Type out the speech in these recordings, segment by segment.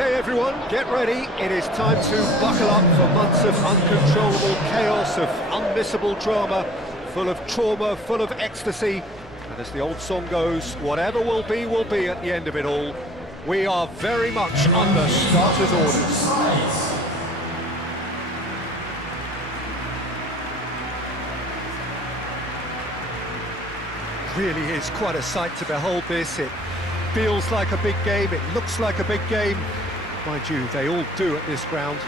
OK, everyone, get ready. It is time to buckle up for months of uncontrollable chaos, of unmissable drama, full of trauma, full of ecstasy. And as the old song goes, whatever will be at the end of it all. We are very much under starters' orders. Really is quite a sight to behold this. It feels like a big game, it looks like a big game. Mind you, they all do at this ground.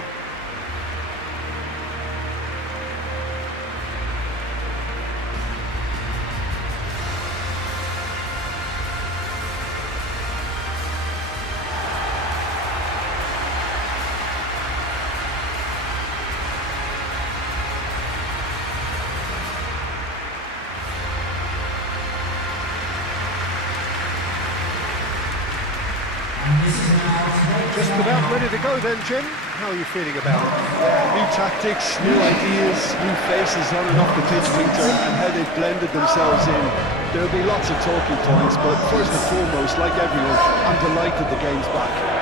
Just about ready to go then, Jim. How are you feeling about it? Yeah, new tactics, new ideas, new faces on and off the pitch, Peter, and how they've blended themselves in. There'll be lots of talking points, but first and foremost, like everyone, I'm delighted the game's back.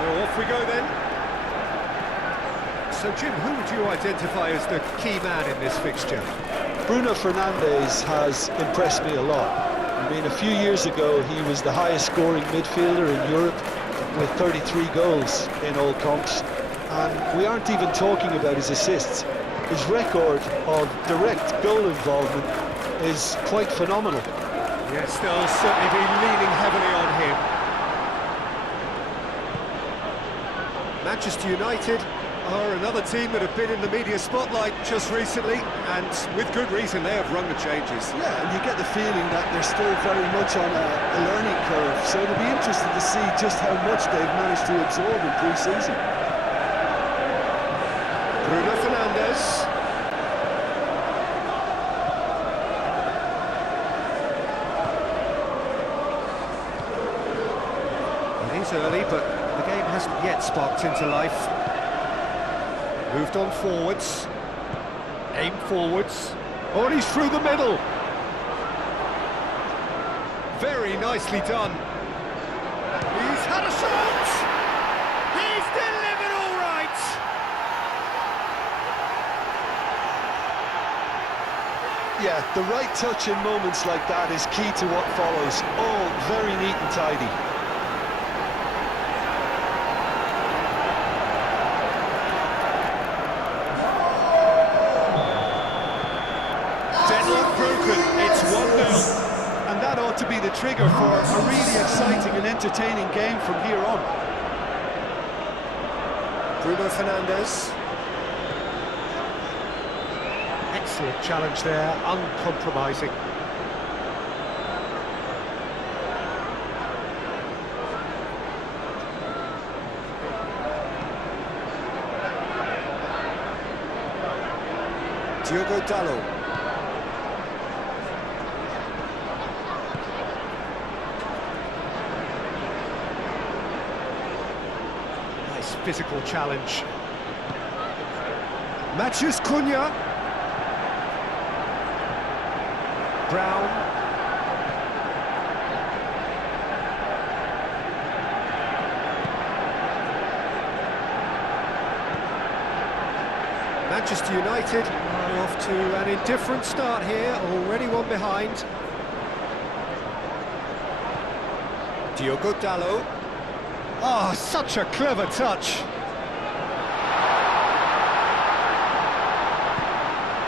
Off we go then. So Jim, who would you identify as the key man in this fixture? Bruno Fernandes has impressed me a lot. I mean, a few years ago he was the highest scoring midfielder in Europe with 33 goals in all comps, and we aren't even talking about his assists. His record of direct goal involvement is quite phenomenal. Yes, they'll certainly be leaning heavily on him. Manchester United are another team that have been in the media spotlight just recently, and with good reason. They have rung the changes. Yeah, and you get the feeling that they're still very much on a learning curve, so it'll be interesting to see just how much they've managed to absorb in pre-season. Bruno Fernandes. Well, he's early, but the game hasn't yet sparked into life. Moved on forwards. Aim forwards. Oh, and he's through the middle. Very nicely done. He's had a shot. He's delivered all right. Yeah, the right touch in moments like that is key to what follows. All very neat and tidy. It's 1-0. And that ought to be the trigger for a really exciting and entertaining game from here on. Bruno Fernandes. Excellent challenge there, uncompromising. Diogo Dalot. Physical challenge. Matthews Cunha. Brown. Manchester United are off to an indifferent start here, already one behind. Diogo Dalot. Oh, such a clever touch.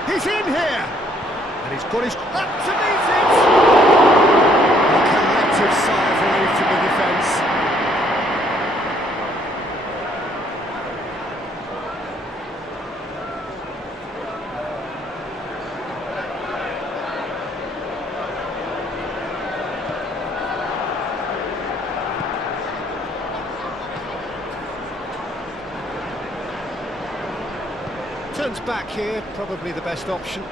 He's in here. And he's got his up to meet it. A collective sigh of relief from the defence. Turns back here, probably the best option.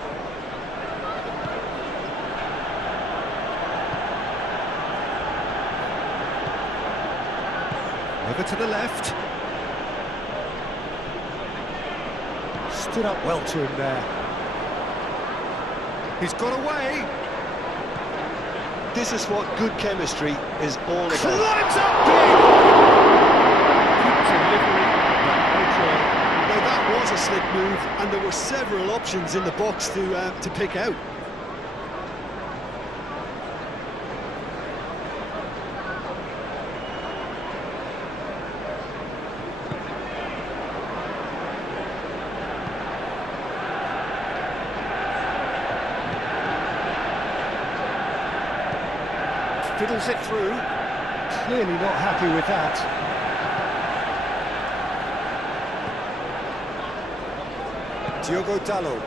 Over to the left. Stood up well to him there. He's got away. This is what good chemistry is all about. Climbs up big! Good delivery, but no joy. Now that was a slick move, and there were several options in the box to pick out. Fiddles it through. Clearly not happy with that. Diogo Dalot.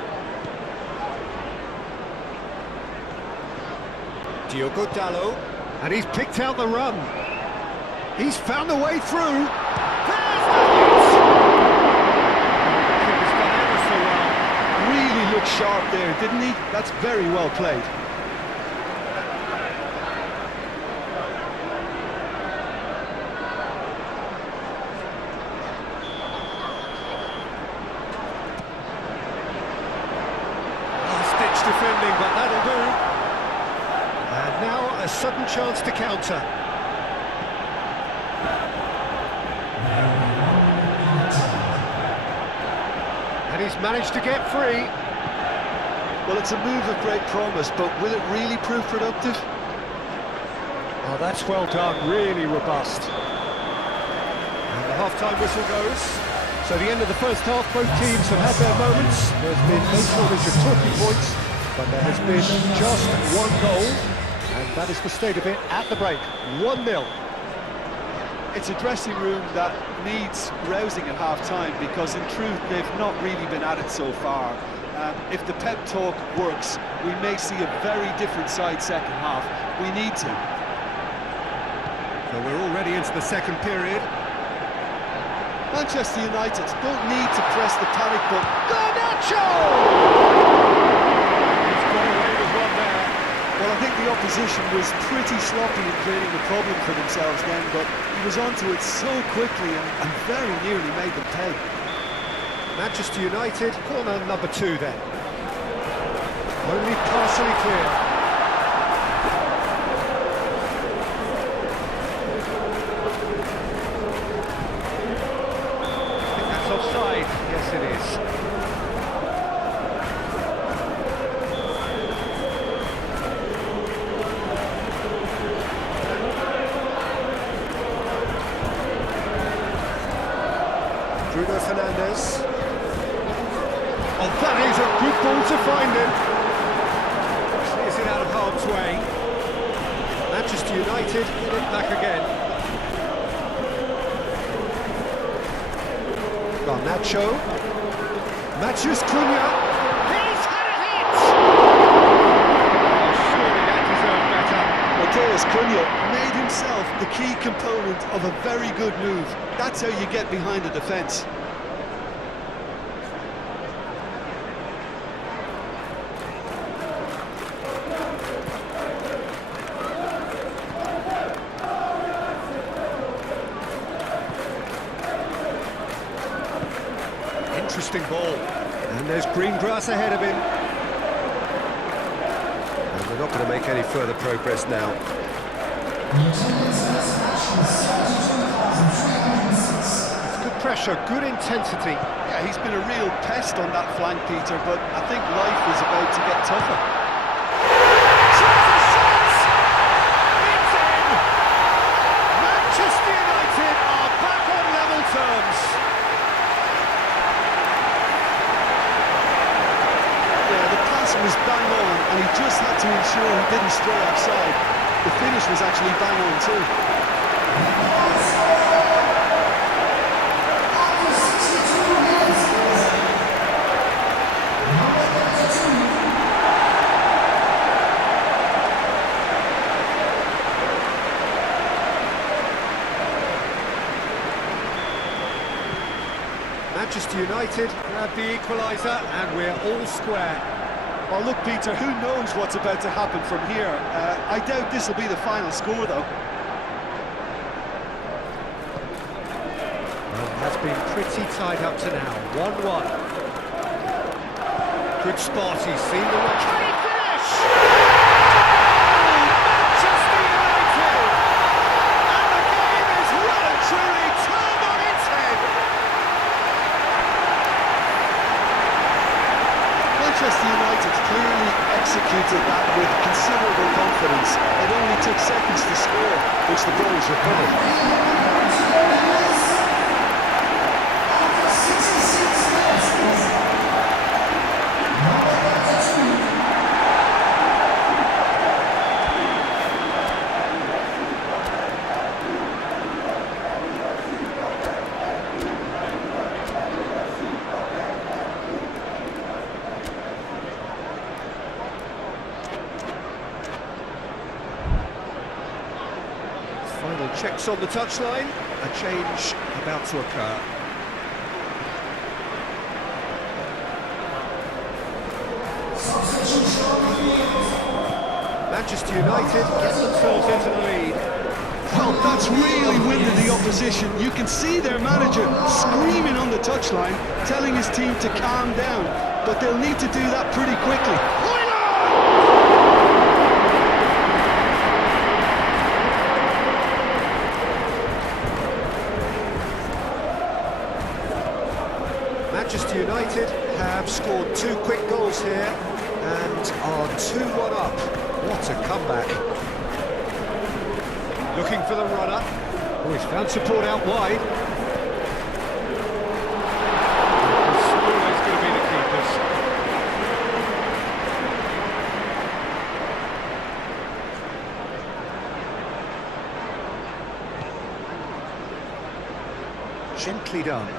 Diogo Dalot. And he's picked out the run. He's found the way through. There's the hit! Keeper's done ever so well. Really looked sharp there, didn't he? That's very well played. Defending, but that'll do. And now a sudden chance to counter. And he's managed to get free. Well, it's a move of great promise, but will it really prove productive? Oh, that's well done, really robust. And the half-time whistle goes. So the end of the first half, both teams have had their moments. There's been no shortage of talking points, but there has been just one goal, and that is the state of it at the break, 1-0. It's a dressing room that needs rousing at half-time, because in truth they've not really been at it so far. If the pep talk works, we may see a very different side second half. We need to. So we're already into the second period. Manchester United don't need to press the panic button. Garnacho! He's got away with one there. Well, I think the opposition was pretty sloppy in creating a problem for themselves then, but he was onto it so quickly and very nearly made them pay. Manchester United, corner number 2 then. Only partially clear. Offside, yes it is. Bruno Fernandes. Oh, that is a good ball to find him. Clears it out of harm's way. Manchester United get it back again. Garnacho, Matheus Cunha, he's had a hit! Oh, surely that deserved better. Matheus Cunha made himself the key component of a very good move. That's how you get behind the defence. Interesting ball, and there's green grass ahead of him. And we're not going to make any further progress now. It's good pressure, good intensity. Yeah, he's been a real pest on that flank, Peter, but I think life is about to get tougher. It's in! Manchester United are back on level terms. Was bang on, and he just had to ensure he didn't stray outside. The finish was actually bang on too. Manchester United grab the equaliser, and we're all square. Well, look, Peter, who knows what's about to happen from here? I doubt this will be the final score, though. been pretty tied up to now. 1-1. Good spot, he's seen the one. Can he finish? Manchester United! And the game is well and truly turned on its head. Manchester United clearly executed that with considerable confidence. It only took seconds to score, which the goals recovered. Final checks on the touchline. A change about to occur. Manchester United get themselves into the lead. Well, that's really winded the opposition. You can see their manager screaming on the touchline, telling his team to calm down, but they'll need to do that pretty quickly. Manchester United have scored 2 quick goals here and are 2-1 up. What a comeback. Looking for the runner. Oh, he's found support out wide. It's always going to be the keepers. Gently done.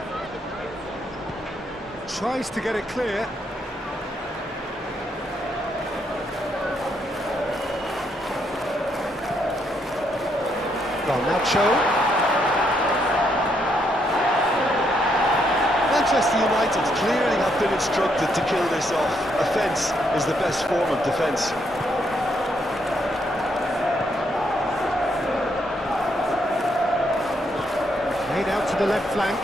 Tries to get it clear. Garnacho. Manchester United clearly have been instructed to kill this off. Offence is the best form of defence. Made out to the left flank.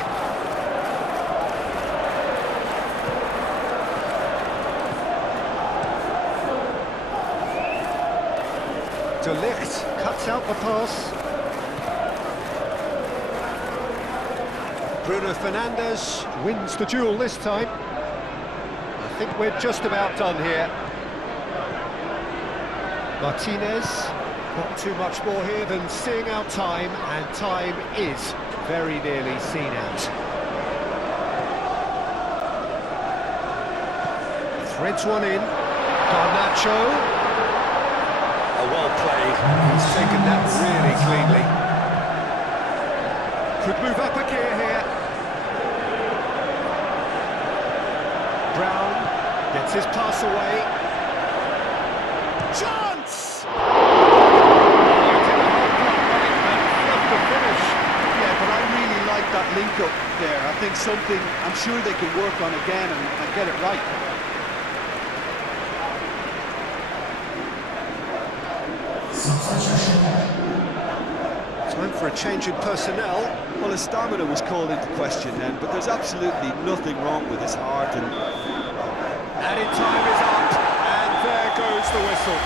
De Ligt cuts out the pass. Bruno Fernandes wins the duel this time. I think we're just about done here. Martinez, not too much more here than seeing out time, and time is very nearly seen out. Threads one in. Garnacho. Well played. He's taken that really cleanly. Could move up a gear here. Brown gets his pass away. Chance! The finish. Yeah, but I really like that link-up there. I think something I'm sure they can work on again and get it right. Time for a change in personnel. Well, his stamina was called into question then, but there's absolutely nothing wrong with his heart. And added time is up, and there goes the whistle.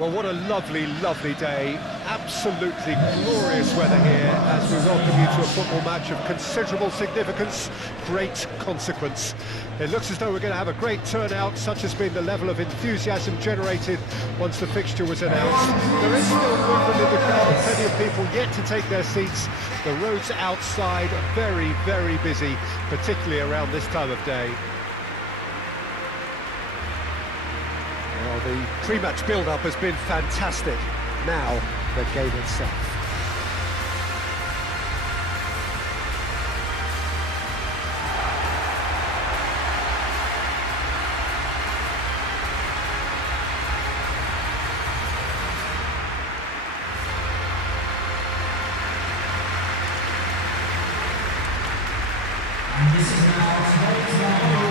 Well, what a lovely, lovely day. Absolutely glorious weather here as we welcome you to a football match of considerable significance, great consequence. It looks as though we're going to have a great turnout, such has been the level of enthusiasm generated once the fixture was announced. There is still movement in the crowd, plenty of people yet to take their seats. The roads outside are very, very busy, particularly around this time of day. Well, the pre-match build-up has been fantastic. Now, the game itself.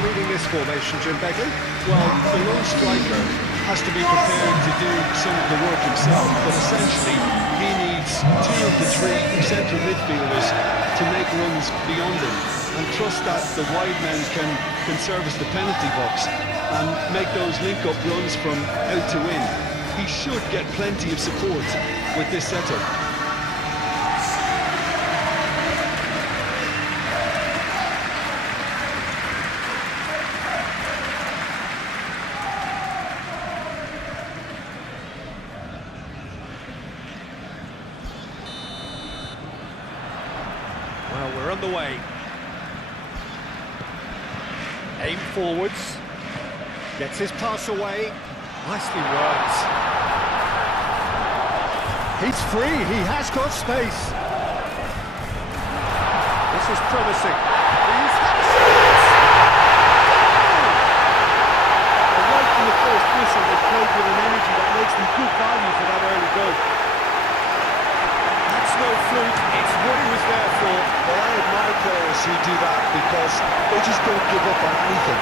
Reading this formation, Jim Begley? Well, the lone striker has to be prepared to do some of the work himself, but essentially he needs two of the three central midfielders to make runs beyond him and trust that the wide men can service the penalty box and make those link-up runs from out to in. He should get plenty of support with this setup. Well, we're on the way. Aim forwards. Gets his pass away. Nicely worked. He's free. He has got space. This is promising. He's had a chance. Right from the first whistle, they played with an energy that makes them good value for that early goal. That's no fluke. It's what he was there for. Well, I admire players who do that because they just don't give up on anything.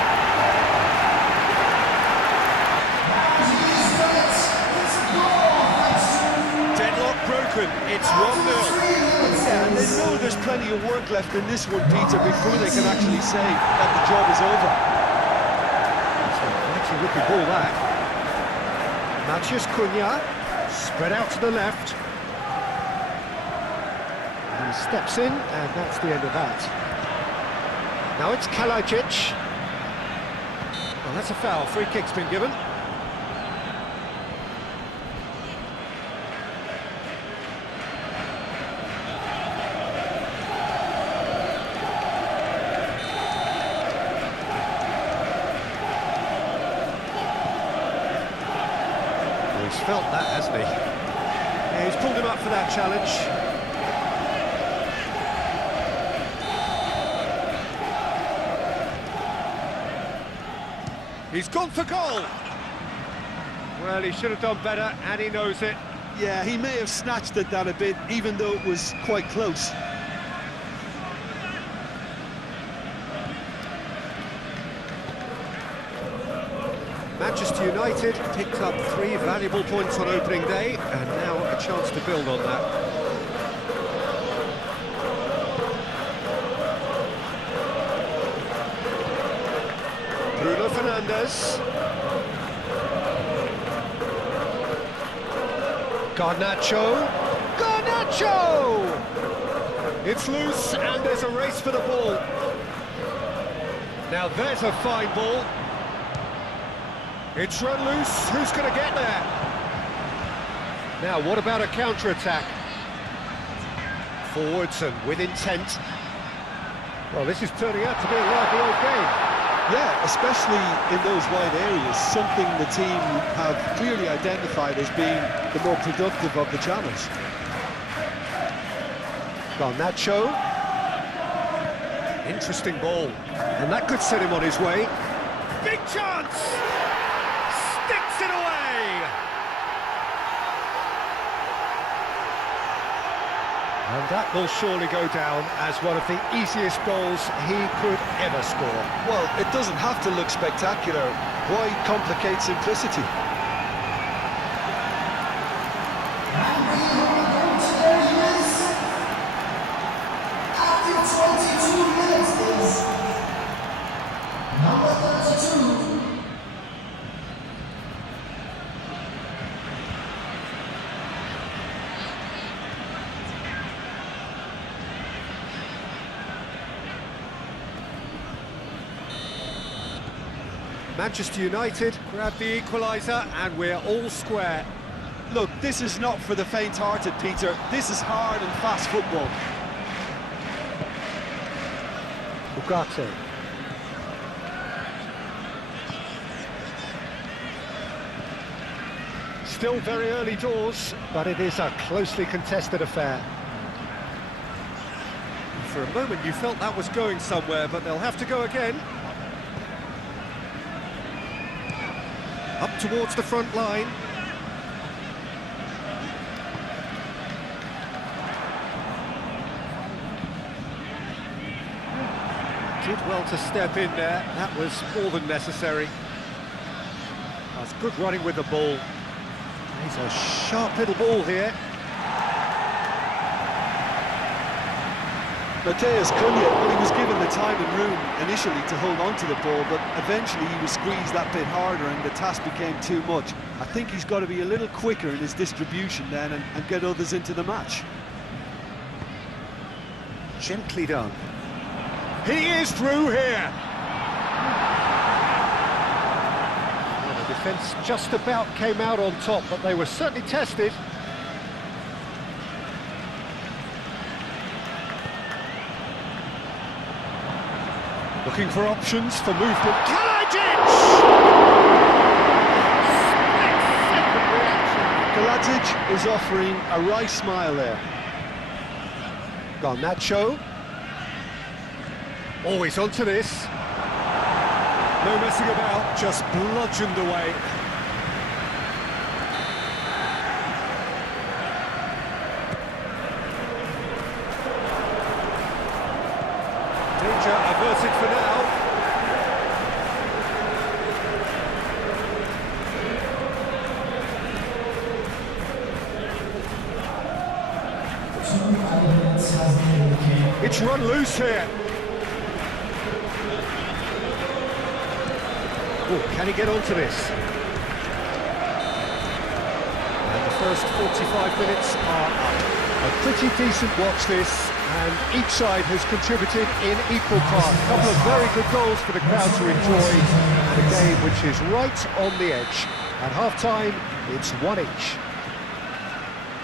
Deadlock broken. It's 1-0. Yeah, and they know there's plenty of work left in this one, Peter, before they can actually say that the job is over. That's a mighty looking ball, that. Matheus Cunha, spread out to the left. He steps in, and that's the end of that. Now it's Kalajic. Well, that's a foul. Free kick's been given. He's felt that, hasn't he? Yeah, he's pulled him up for that challenge. He's gone for goal! Well, he should have done better, and he knows it. Yeah, he may have snatched at that a bit, even though it was quite close. Manchester United picked up 3 valuable points on opening day, and now a chance to build on that. Bruno Fernandes. Garnacho. Garnacho! It's loose, and there's a race for the ball. Now there's a fine ball. It's run loose. Who's going to get there? Now, what about a counter-attack? Forwards and with intent. Well, this is turning out to be a lively old game. Yeah, especially in those wide areas, something the team have clearly identified as being the more productive of the channels. Garnacho. Interesting ball. And that could set him on his way. Big chance! Sticks it away! And that will surely go down as one of the easiest goals he could ever score. Well, it doesn't have to look spectacular. Why complicate simplicity? Manchester United grab the equaliser and we're all square. Look, this is not for the faint-hearted, Peter. This is hard and fast football. Ugarte. Still very early doors, but it is a closely contested affair. For a moment you felt that was going somewhere, but they'll have to go again. Up towards the front line. Did well to step in there. That was more than necessary. That's good running with the ball. He's a sharp little ball here. Mateus Cunha, well, he was given the time and room initially to hold on to the ball, but eventually he was squeezed that bit harder and the task became too much. I think he's got to be a little quicker in his distribution then and get others into the match. Gently done. He is through here! Well, the defence just about came out on top, but they were certainly tested. Looking for options for movement. Kalajic! Split-second reaction. Kalajic is offering a wry smile there. Garnacho. Always onto this. No messing about, just bludgeoned away. Danger averted for now. It's run loose here. Oh, can he get onto this? And the first 45 minutes are up. A pretty decent watch this, and each side has contributed in equal part. A couple of very good goals for the crowd to enjoy, and a game which is right on the edge. At half-time, it's 1 each.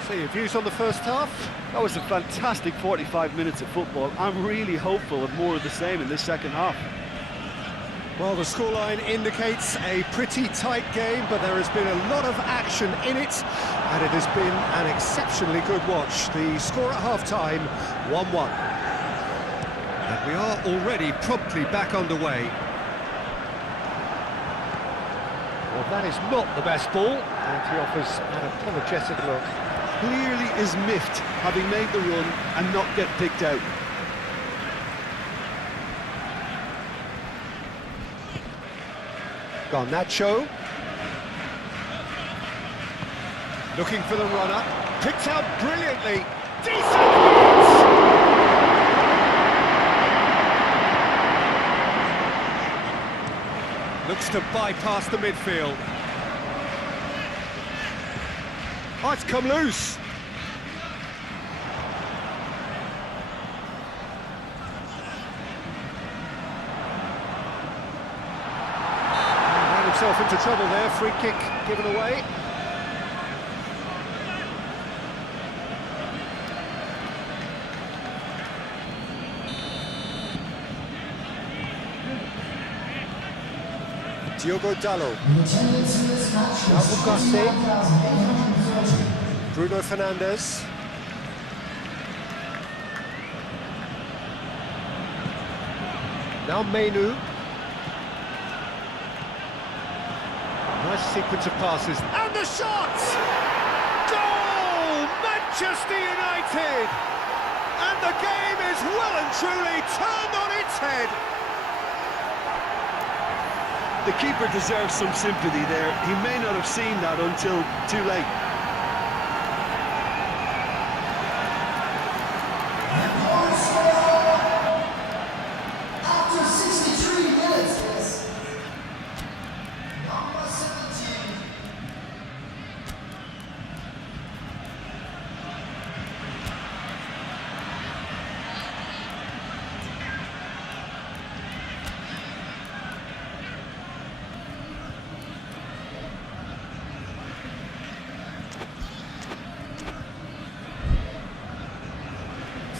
So your views on the first half? That was a fantastic 45 minutes of football. I'm really hopeful of more of the same in this second half. Well, the scoreline indicates a pretty tight game, but there has been a lot of action in it, and it has been an exceptionally good watch. The score at half-time, 1-1. And we are already promptly back underway. Well, that is not the best ball, and he offers an apologetic look. Clearly is miffed, having made the run and not get picked out. Garnacho. Looking for the runner, picked out brilliantly, decent hit! Looks to bypass the midfield. Oh, it's come loose. Ran himself into trouble there, free kick given away. Diogo Dalot. Now Bugatti. Bruno Fernandes. Now Menu. Nice sequence of passes. And the shot! Goal! Manchester United! And the game is well and truly turned on its head. The keeper deserves some sympathy there. He may not have seen that until too late. After 63 minutes, number 17.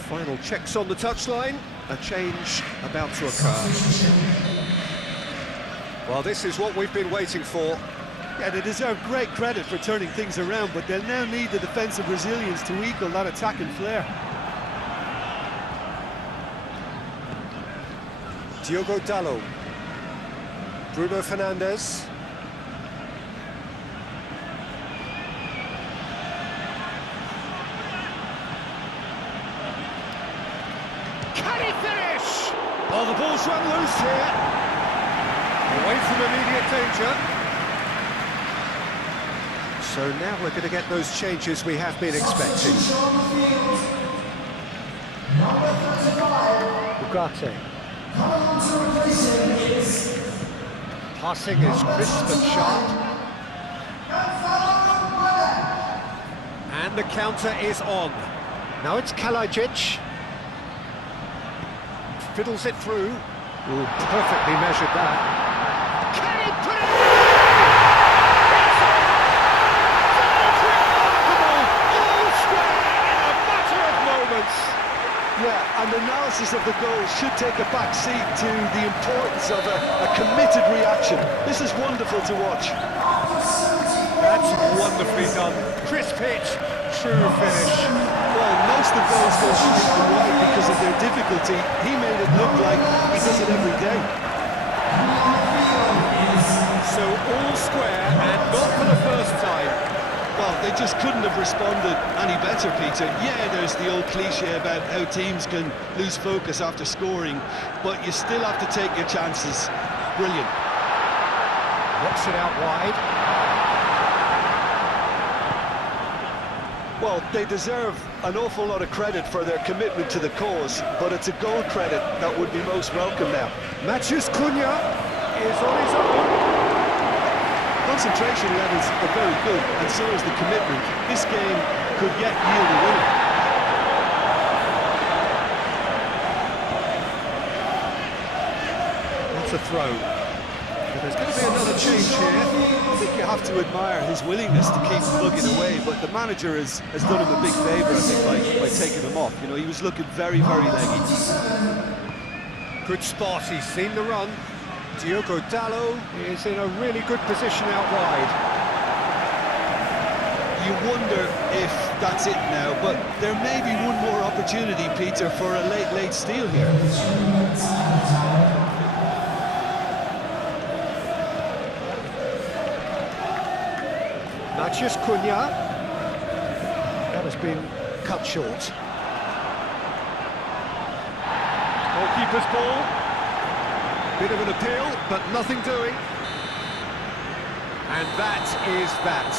Final checks on the touchline, a change about to occur. Well, this is what we've been waiting for. Yeah, they deserve great credit for turning things around, but they'll now need the defensive resilience to equal that attacking flair. Diogo Dalot. Bruno Fernandes. Can he finish? Oh, the ball's run loose here. Away from immediate danger. So now we're going to get those changes we have been expecting. Number 35. Bugatti. Coming on to replace him is... Passing is crisp and sharp. And the counter is on. Now it's Kalajic. Fiddles it through. Ooh, perfectly measured that. Can he put it in? It's remarkable! All square in a matter of moments. Yeah, and analysis of the goal should take a back seat to the importance of a committed reaction. This is wonderful to watch. That's wonderfully done. Crisp hit, true finish. Well, most of those go straight and wide because of their difficulty. He made it look like he does it every day. So all square, and not for the first time. Well, they just couldn't have responded any better, Peter. Yeah, there's the old cliche about how teams can lose focus after scoring, but you still have to take your chances. Brilliant. Knocks it out wide. Well, they deserve an awful lot of credit for their commitment to the cause, but it's a goal credit that would be most welcome now. Matheus Cunha is on his own. Concentration levels are very good, and so is the commitment. This game could yet yield a winner. That's a throw. But there's going to be another change here. I think you have to admire his willingness to keep plugging away, but the manager has done him a big favour, I think, by taking him off. You know, he was looking very, very leggy. Good spot, he's seen the run. Diogo Dalot is in a really good position out wide. You wonder if that's it now, but there may be one more opportunity, Peter, for a late steal here. Matheus Cunha. That has been cut short. Goalkeeper's ball. Bit of an appeal, but nothing doing. And that is that.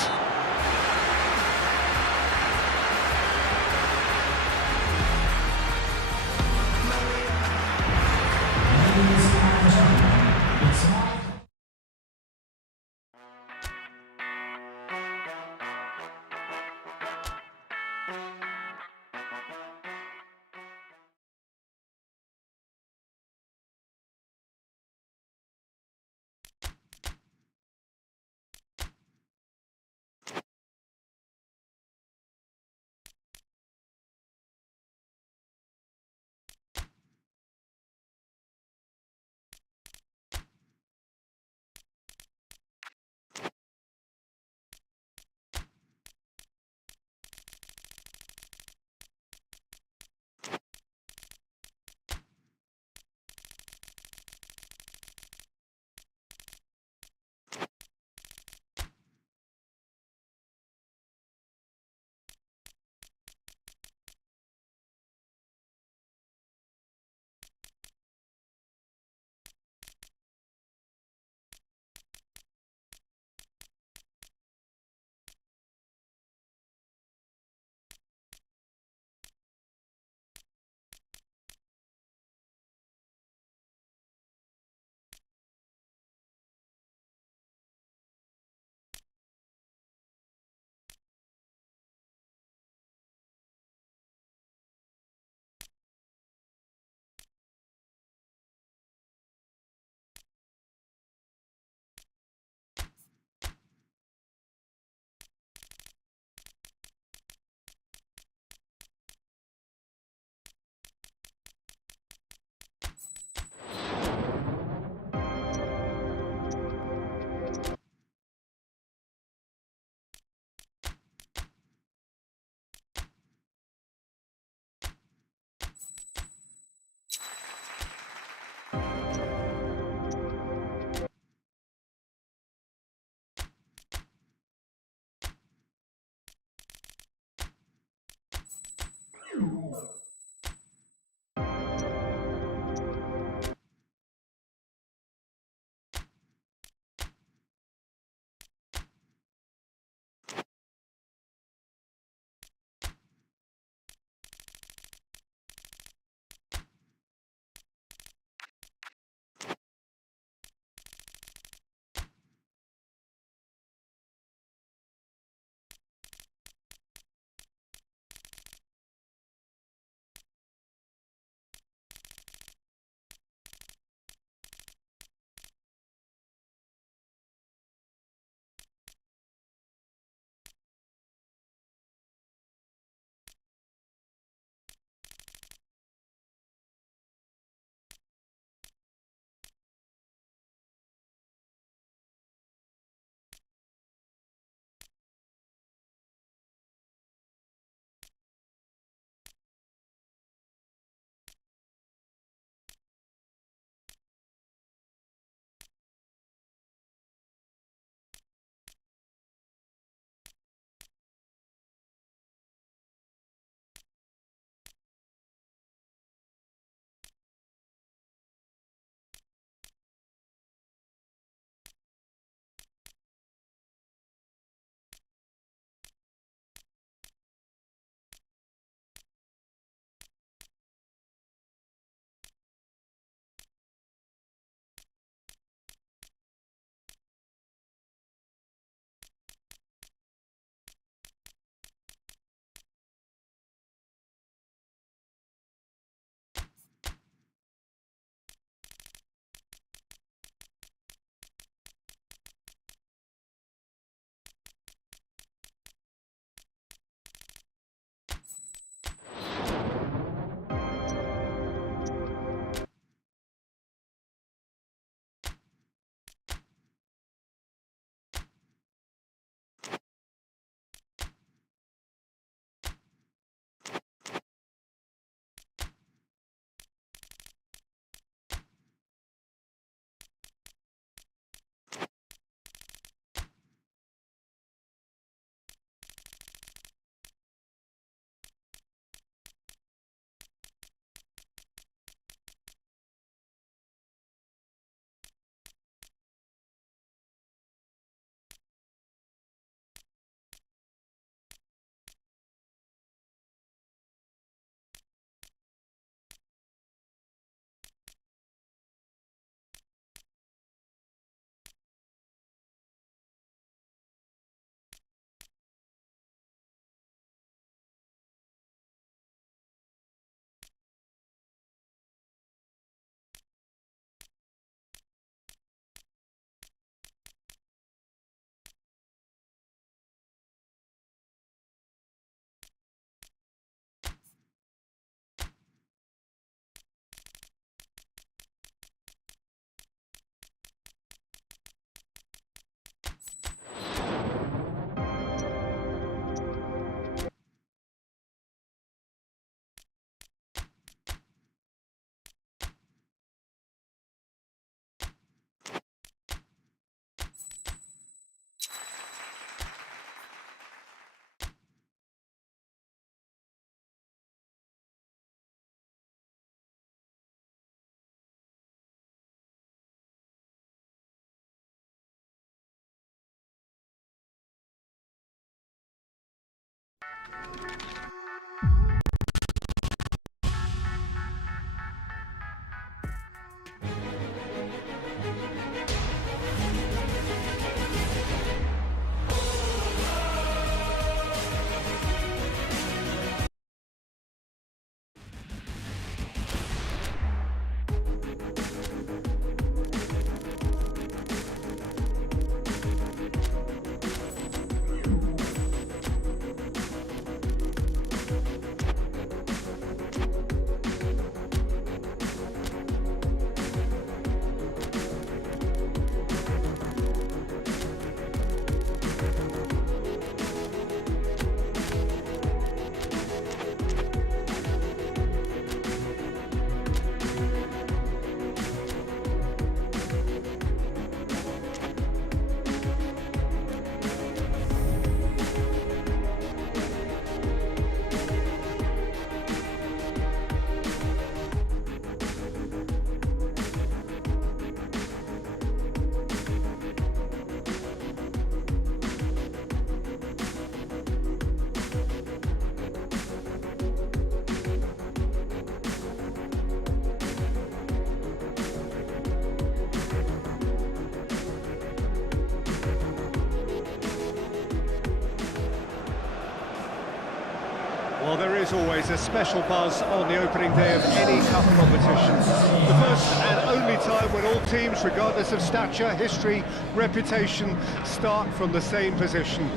Well, there is always a special buzz on the opening day of any cup competition. The first and only time when all teams, regardless of stature, history, reputation, start from the same position.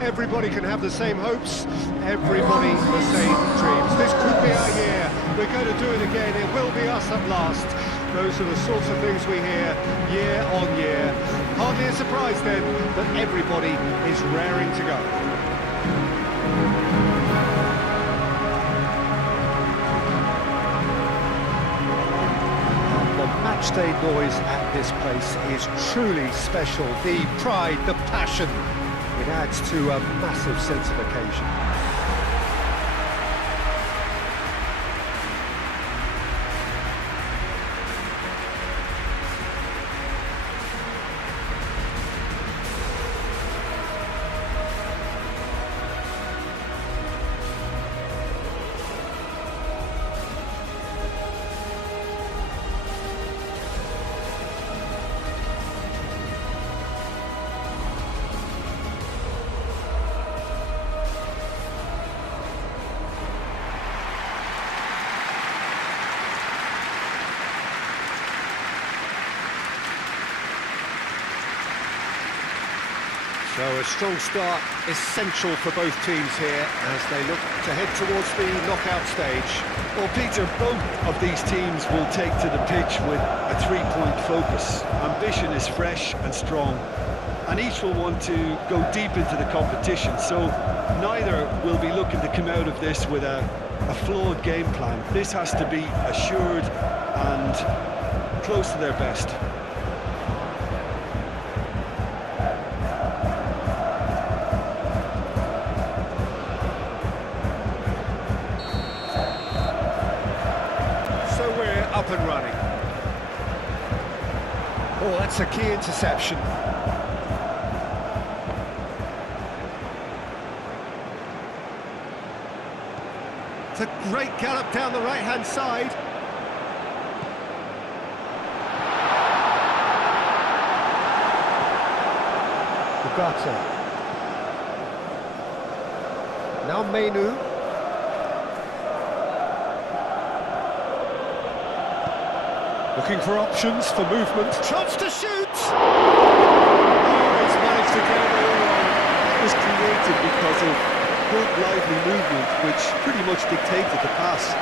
Everybody can have the same hopes, everybody the same dreams. This could be our year. We're going to do it again. It will be us at last. Those are the sorts of things we hear year on year. Hardly a surprise then that everybody is raring to go. Matchday noise at this place is truly special. The pride, the passion, it adds to a massive sense of occasion. So a strong start, essential for both teams here as they look to head towards the knockout stage. Well, Peter, both of these teams will take to the pitch with a three-point focus. Ambition is fresh and strong, and each will want to go deep into the competition, so neither will be looking to come out of this with a flawed game plan. This has to be assured and close to their best. Up and running. Oh, that's a key interception. It's a great gallop down the right-hand side. Bugatti. Now Menu. Looking for options, for movement. Chance to shoot! Oh, he's managed to get it all wrong. That was created because of good, lively movement, which pretty much dictated the pass.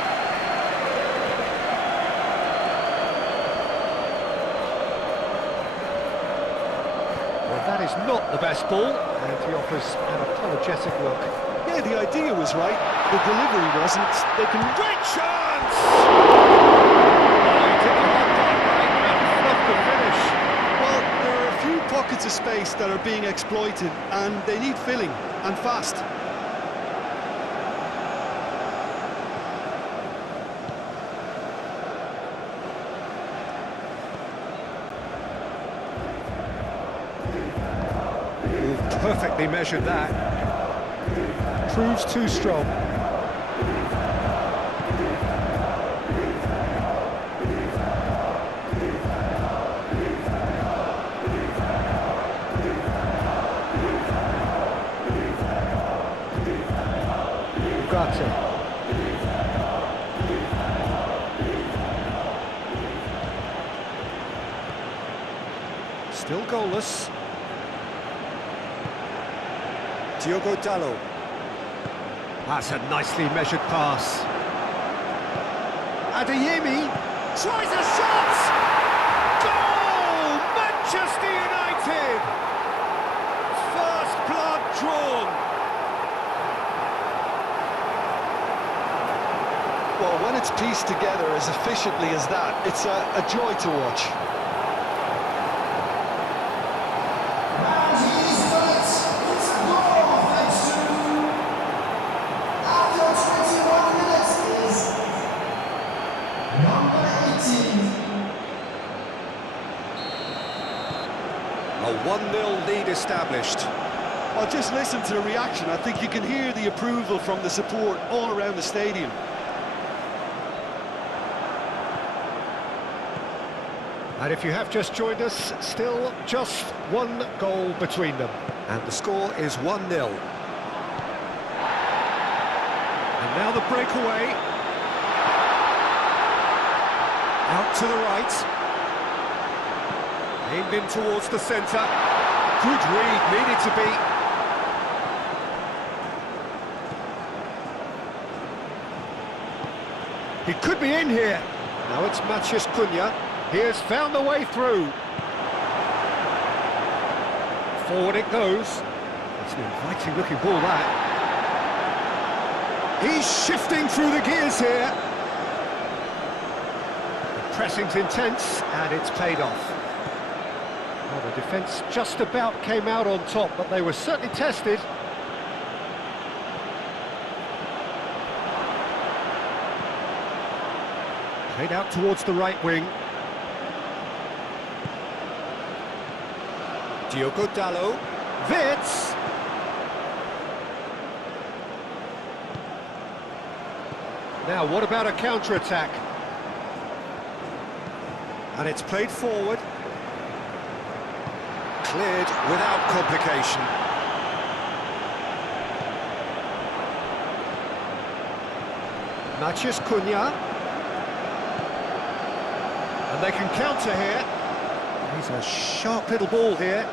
Well, that is not the best ball, and he offers an apologetic look. Yeah, the idea was right, the delivery wasn't. They can... Great chance! Pockets of space that are being exploited, and they need filling, and fast. Perfectly measured that. proves too strong. Ugarte. Still goalless. Diogo Dalot. That's a nicely measured pass. Adeyemi tries a shot! Goal! Manchester United! First blood drawn. Well, when it's pieced together as efficiently as that, it's a joy to watch. And he's done it. It's a goal, thanks to, after 21 minutes, is number 18. A 1-0 lead established. Well, just listen to the reaction. I think you can hear the approval from the support all around the stadium. And if you have just joined us, still just one goal between them. And the score is 1-0. And now the breakaway. Out to the right. Aimed in towards the centre. Good read, needed to be. He could be in here. Now it's Manchaster. He has found the way through. Forward it goes. It's an inviting looking ball, that. He's shifting through the gears here. The pressing's intense and it's paid off. Well, the defence just about came out on top, but they were certainly tested. Played out towards the right wing. Diogo Dalot, Wits! Now, what about a counter-attack? And it's played forward. Cleared without complication. Manchaster. And they can counter here. He's a sharp little ball here.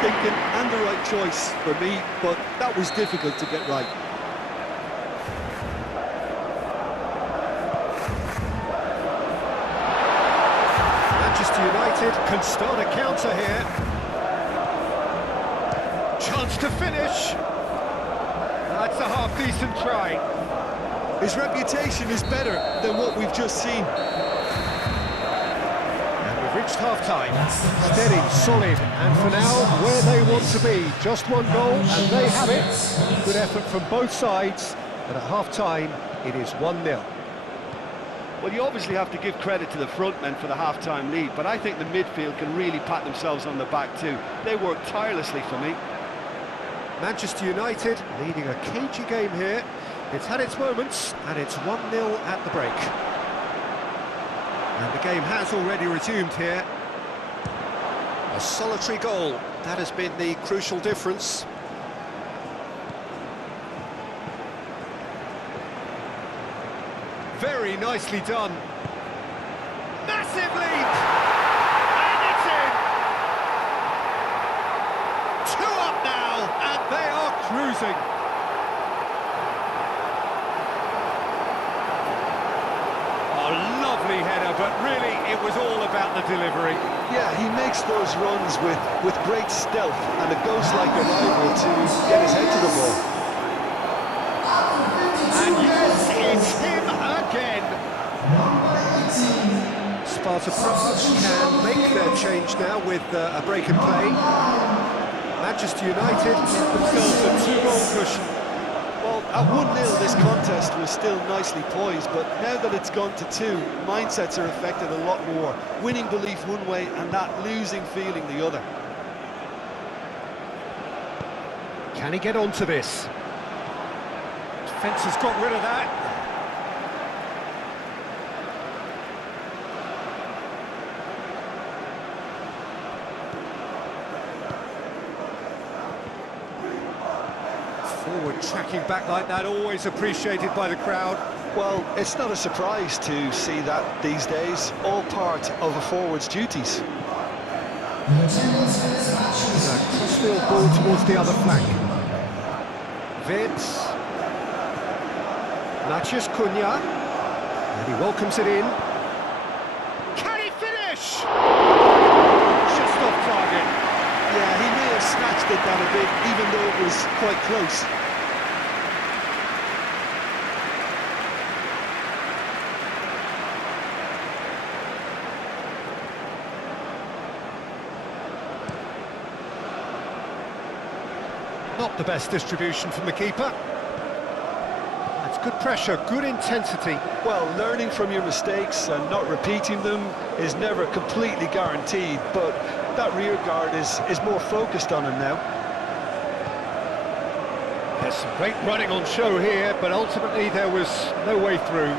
Thinking and the right choice for me, but that was difficult to get right. Manchester United can start a counter here. Chance to finish. That's a half-decent try. His reputation is better than what we've just seen. Reached half-time, steady, solid, and for now, where they want to be. Just one goal, and they have it. Good effort from both sides, but at half-time, it is 1-0. Well, you obviously have to give credit to the front men for the half-time lead, but I think the midfield can really pat themselves on the back too. They work tirelessly for me. Manchester United leading a cagey game here. It's had its moments, and it's 1-0 at the break. And the game has already resumed here. A solitary goal, that has been the crucial difference. Very nicely done. Massive leap! And it's in! 2 up now, and they are cruising. Lovely header, but really it was all about the delivery. Yeah, he makes those runs with great stealth, and it goes like a rival to get his head to the ball. And yes, it's him again. Sparta Prague can make their change now with a break in play. Manchester United get themselves a 2-goal cushion. Well, At 1-0, this contest was still nicely poised, but now that it's gone to 2, mindsets are affected a lot more. Winning belief one way and that losing feeling the other. Can he get onto this? Defence has got rid of that. Forward tracking back like that, always appreciated by the crowd. Well, it's not a surprise to see that these days, all part of a forward's duties. Crossfield ball towards the other flank. Vince. Natchez Cunha. And he welcomes it in. Can he finish? Just off target. Yeah, he may have snatched it that a bit, even though it was quite close. Not the best distribution from the keeper. That's good pressure, good intensity. Well, learning from your mistakes and not repeating them is never completely guaranteed, but that rear guard is more focused on him now. There's some great running on show here, but ultimately there was no way through.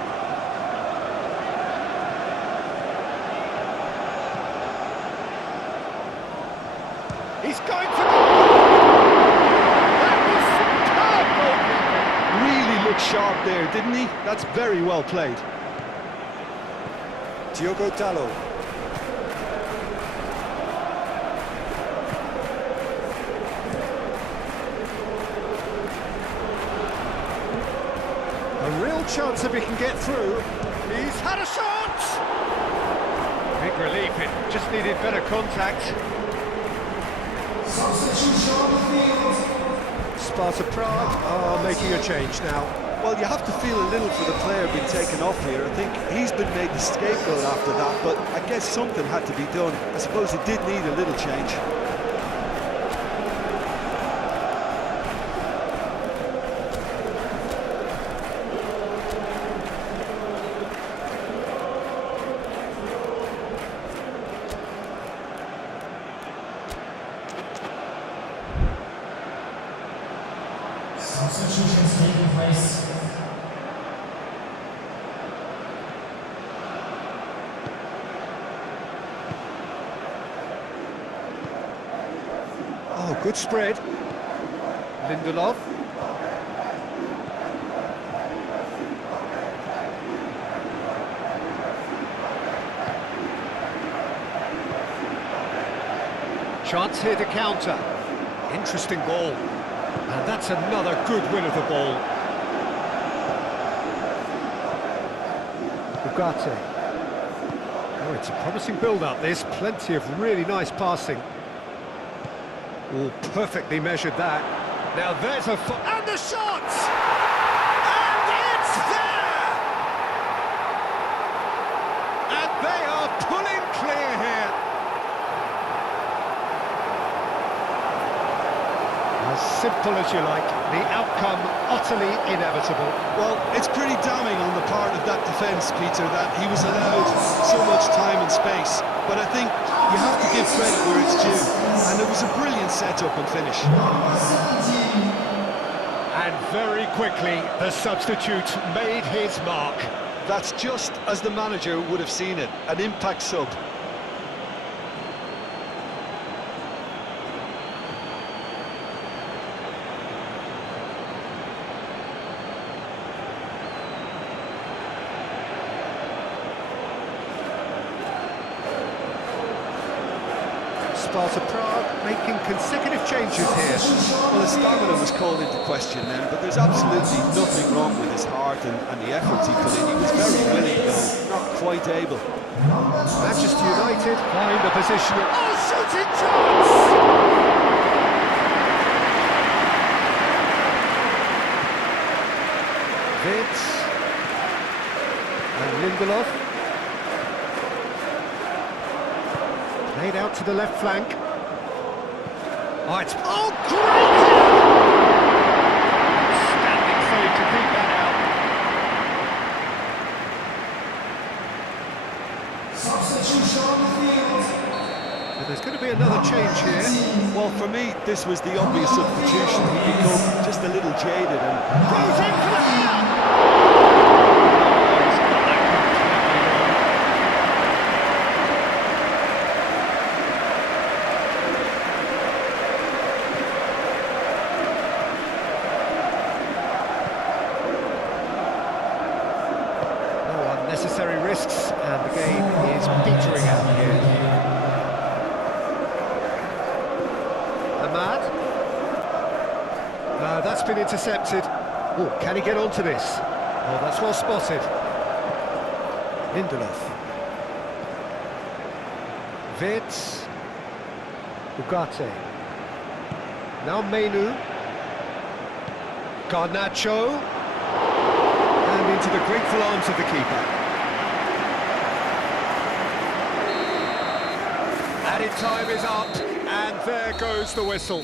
He's going for goal! That was superb goalkeeping! Really looked sharp there, didn't he? That's very well played. Diogo Dalot. A real chance if he can get through. He's had a shot! Big relief, it just needed better contact. Substitution on the field. Sparta Prague are making a change now. Well, you have to feel a little for the player being taken off here. I think he's been made the scapegoat after that, but I guess something had to be done. I suppose he did need a little change. Substitutions taking place. Oh, good spread. Lindelof. Chance here to counter. Interesting ball. And that's another good win of the ball. Ugarte. Oh, it's a promising build-up, this. Plenty of really nice passing. Oh, perfectly measured that. Now there's a... And the shot! And it's there! And they are pulling clear here. As simple as you like, the outcome utterly inevitable. Well, it's pretty damning on the part of that defence, Peter, that he was allowed so much time and space. But I think you have to give credit where it's due. And it was a brilliant set-up and finish. And very quickly, the substitute made his mark. That's just as the manager would have seen it, an impact sub. Sparta Prague making consecutive changes here. Well, his stamina was called into question then, but there's absolutely nothing wrong with his heart and the efforts he put in. He was very willing, though not quite able. Manchester United find a position. Oh, shooting chance! Vince and Lindelof. Played out to the left flank. Oh, it's... Oh, great! Standing save change here. Well, for me, this was the obvious substitution. He become just a little jaded and Goes in for that! No unnecessary risks, and the game is petering out here. Ahmad. That's been intercepted. Oh, can he get onto this? Oh, that's well spotted. Lindelof. Vitz. Ugarte. Now Menu. Garnacho. And into the grateful arms of the keeper. Added time is up, and there goes the whistle.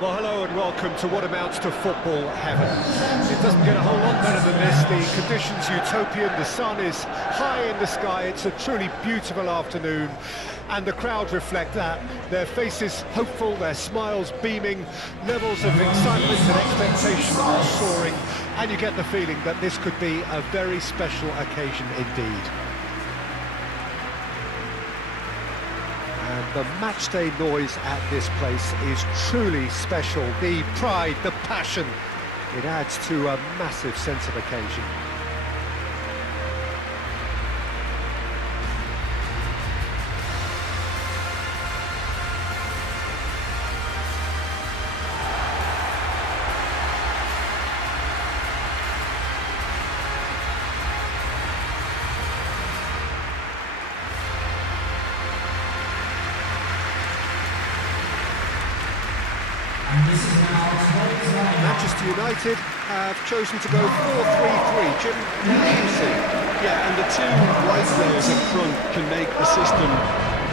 Well, hello and welcome to what amounts to football heaven. It doesn't get a whole lot better than this. The conditions utopian, the sun is high in the sky, it's a truly beautiful afternoon, and the crowd reflect that. Their faces hopeful, their smiles beaming, levels of excitement and expectation are soaring, and you get the feeling that this could be a very special occasion indeed. And the matchday noise at this place is truly special. The pride, the passion, it adds to a massive sense of occasion. Manchester United have chosen to go 4-3-3. Jim, what do you see? yeah, and the two right players up front can make the system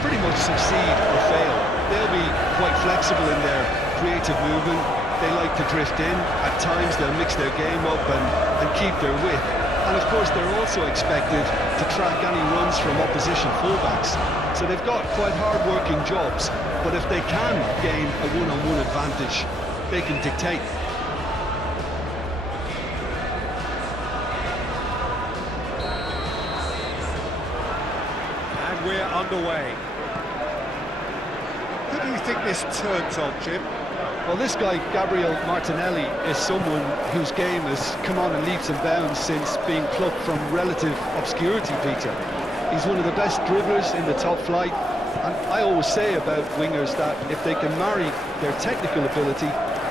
pretty much succeed or fail. They'll be quite flexible in their creative movement. They like to drift in. At times they'll mix their game up and keep their width. And of course they're also expected to track any runs from opposition fullbacks. So they've got quite hard-working jobs, but if they can gain a one-on-one advantage, they can dictate. And we're underway. Who do you think this turns on, Jim? Well, this guy, Gabriel Martinelli, is someone whose game has come on in leaps and bounds since being plucked from relative obscurity, Peter. He's one of the best dribblers in the top flight, and I always say about wingers that if they can marry their technical ability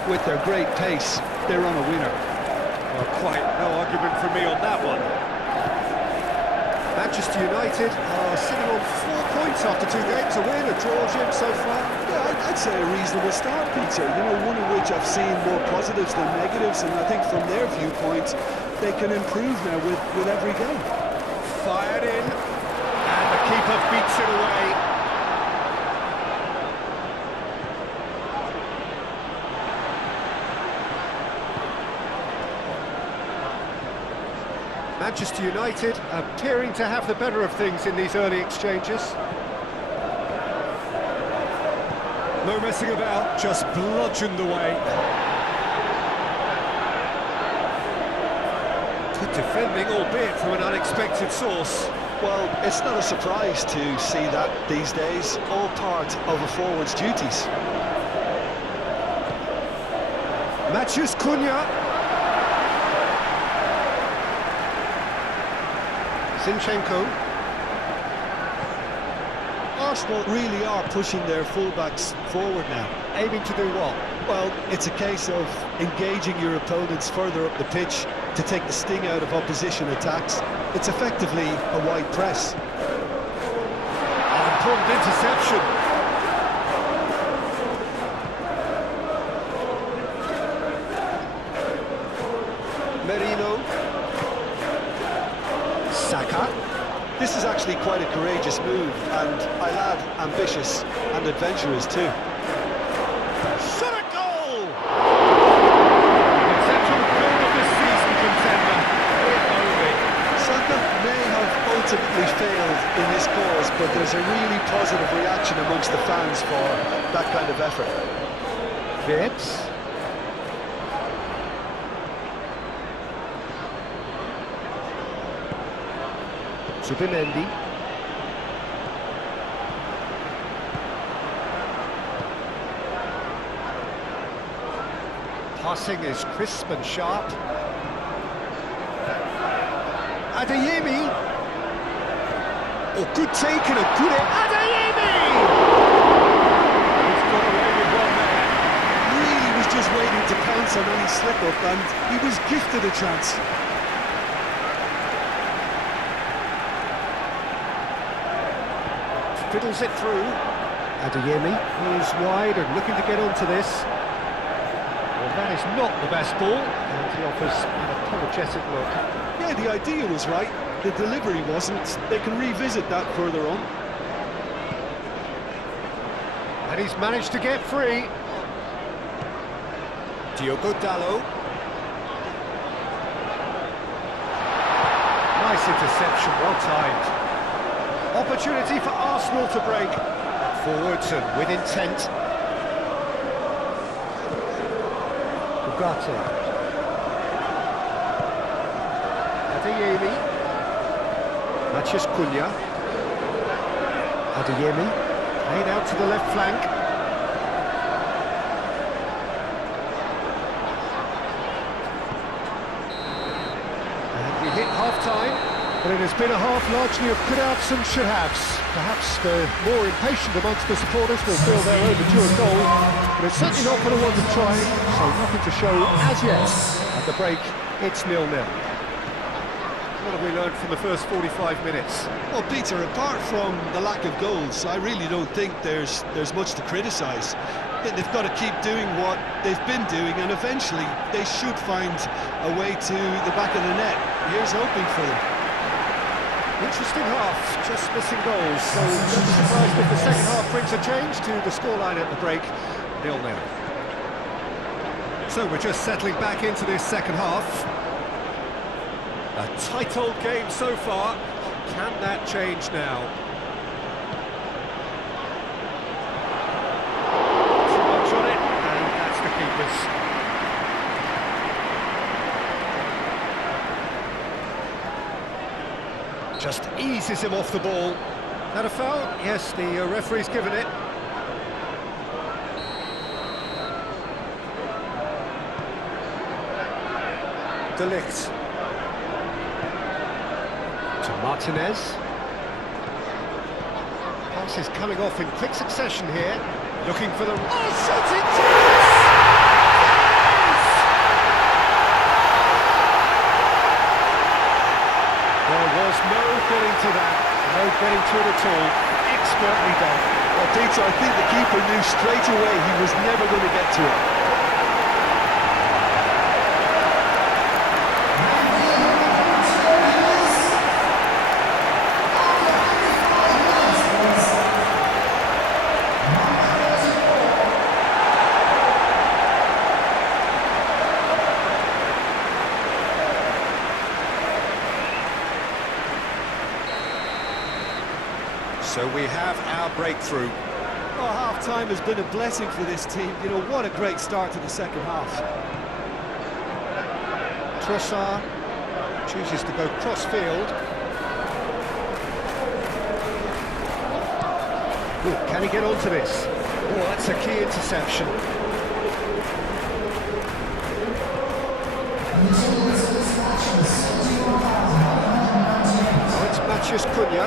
with their great pace, they're on a winner. Well, quite no argument from me on that one. Manchester United are sitting on 4 points after 2 games, a win, a draw, Jim, so far. Yeah, I'd say a reasonable start, Peter. You know, one of which I've seen more positives than negatives, and I think from their viewpoint, they can improve now with every game. Fired in, and the keeper beats it away. Manchester United appearing to have the better of things in these early exchanges. No messing about, just bludgeoned away. defending, albeit from an unexpected source. Well, it's not a surprise to see that these days, all part of a forward's duties. Matthews Cunha. Zinchenko. Arsenal really are pushing their fullbacks forward now. Aiming to do what? Well, it's a case of engaging your opponents further up the pitch to take the sting out of opposition attacks. It's effectively a wide press. Important interception. Merino. Saka. This is actually quite a courageous move, and I add ambitious and adventurous too. Shot a goal! Potential goal of the season contender. If only. Saka may have ultimately failed in this cause, but there's a really positive reaction amongst the fans for that kind of effort. Vips. Zubimendi. Passing is crisp and sharp. Adeyemi. Oh, good take and a good hit. Adeyemi! He's got away with one there. Really was just waiting to pounce on any slip-up, and he was gifted a chance. Fiddles it through. Adeyemi goes wide and looking to get onto this. Well, that is not the best ball, and he offers an apologetic look. Yeah, the idea was right, the delivery wasn't. They can revisit that further on. And he's managed to get free. Diogo Dalot. Nice interception, well timed. Opportunity for Arsenal to break. Forwards and with intent. Ugarte. Adeyemi. Mathias Cunha. Adeyemi. Played out to the left flank. And we hit half-time. But it has been a half largely of could-haves and should-haves. Perhaps the more impatient amongst the supporters will feel they're overdue a goal, but it's certainly not for the ones of trying, so nothing to show as yet. At the break, it's 0-0. What have we learned from the first 45 minutes? Well, Peter, apart from the lack of goals, I really don't think there's much to criticise. They've got to keep doing what they've been doing, and eventually they should find a way to the back of the net. Here's hoping for them. Interesting half, just missing goals, so don't be surprised if the second half brings a change to the scoreline at the break, 0-0. So we're just settling back into this second half. A tight old game so far, can that change now? Too much on it, and that's the keeper's. Just eases him off the ball. That a foul? Yes, the referee's given it. De Ligt. To Martinez. Pass is coming off in quick succession here. Looking for the... Oh, shooting! There was no getting to that, no getting to it at all. Expertly done. Well, Peter, I think the keeper knew straight away he was never going to get to it. So we have our breakthrough. Oh, half-time has been a blessing for this team. You know, what a great start to the second half. Trossard. Chooses to go cross-field. Ooh, can he get onto this? Oh, that's a key interception. Oh, it's Manchaster Cunha.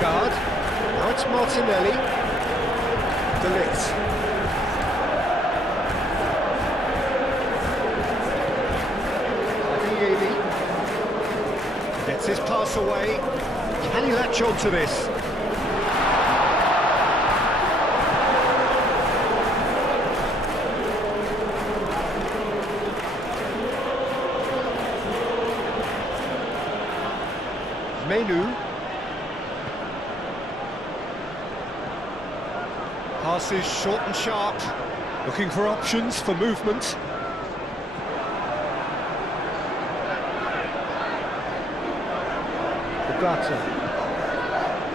Guard. Now it's Martinelli. De Ligt. Gets his pass away. Can he latch on to this? Menu. Passes short and sharp. Looking for options for movement.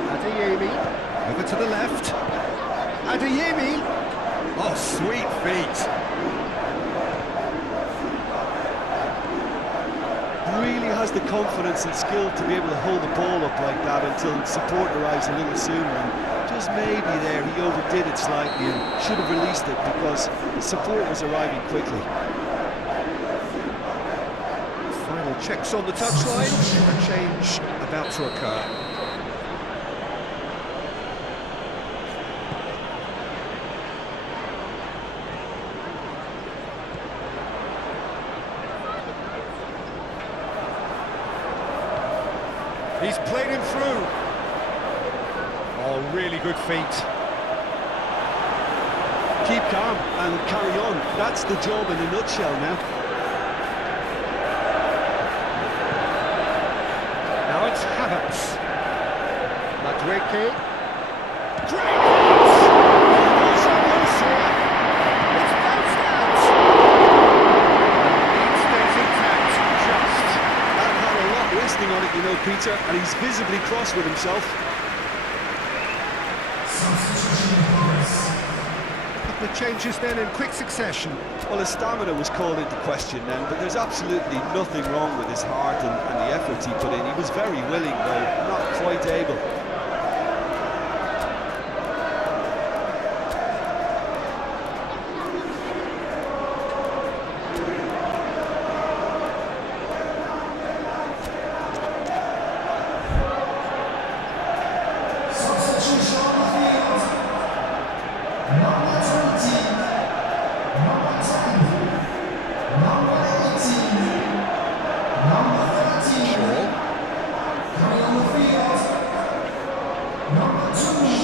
Adeyemi, over to the left. Adeyemi! Oh, sweet feet! Really has the confidence and skill to be able to hold the ball up like that until support arrives a little sooner. And just maybe there he overdid it slightly and should have released it because the support was arriving quickly. Final checks on the touchline. A change about to occur. He's played him through. Oh, really good feet. Keep calm and carry on. That's the job in a nutshell now. Now it's Havertz. Madueke. Great! It's bounced out! It stays intact, just. That had a lot resting on it, you know, Peter, and he's visibly cross with himself. Couple of changes then in quick succession. Well, his stamina was called into question then, but there's absolutely nothing wrong with his heart and the effort he put in. He was very willing, though not quite able.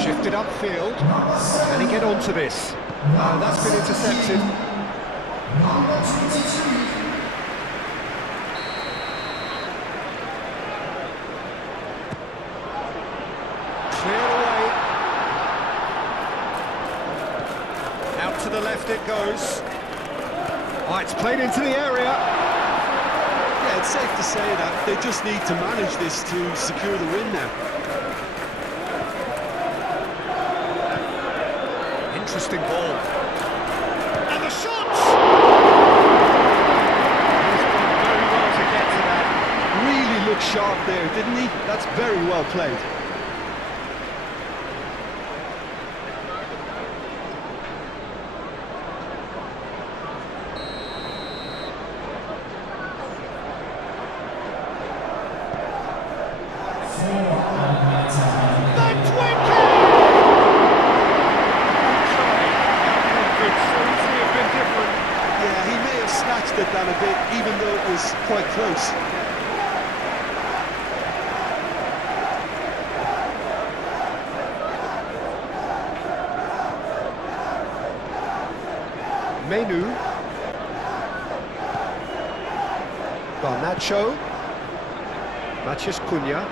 Shifted upfield. Can he get onto this? That's been intercepted. Cleared away. Out to the left it goes. Oh, it's played into the area. Yeah, it's safe to say that they just need to manage this to secure the win now. Interesting ball. And the shot! He's done very well to get to that. Really looked sharp there, didn't he? That's very well played. It down a bit, even though it was quite close. Menu. Garnacho. Manchaster Cunha.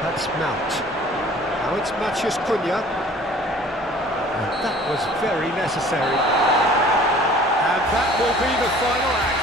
That's Mount. Now it's Manchaster Cunha. That was very necessary. And that will be the final act.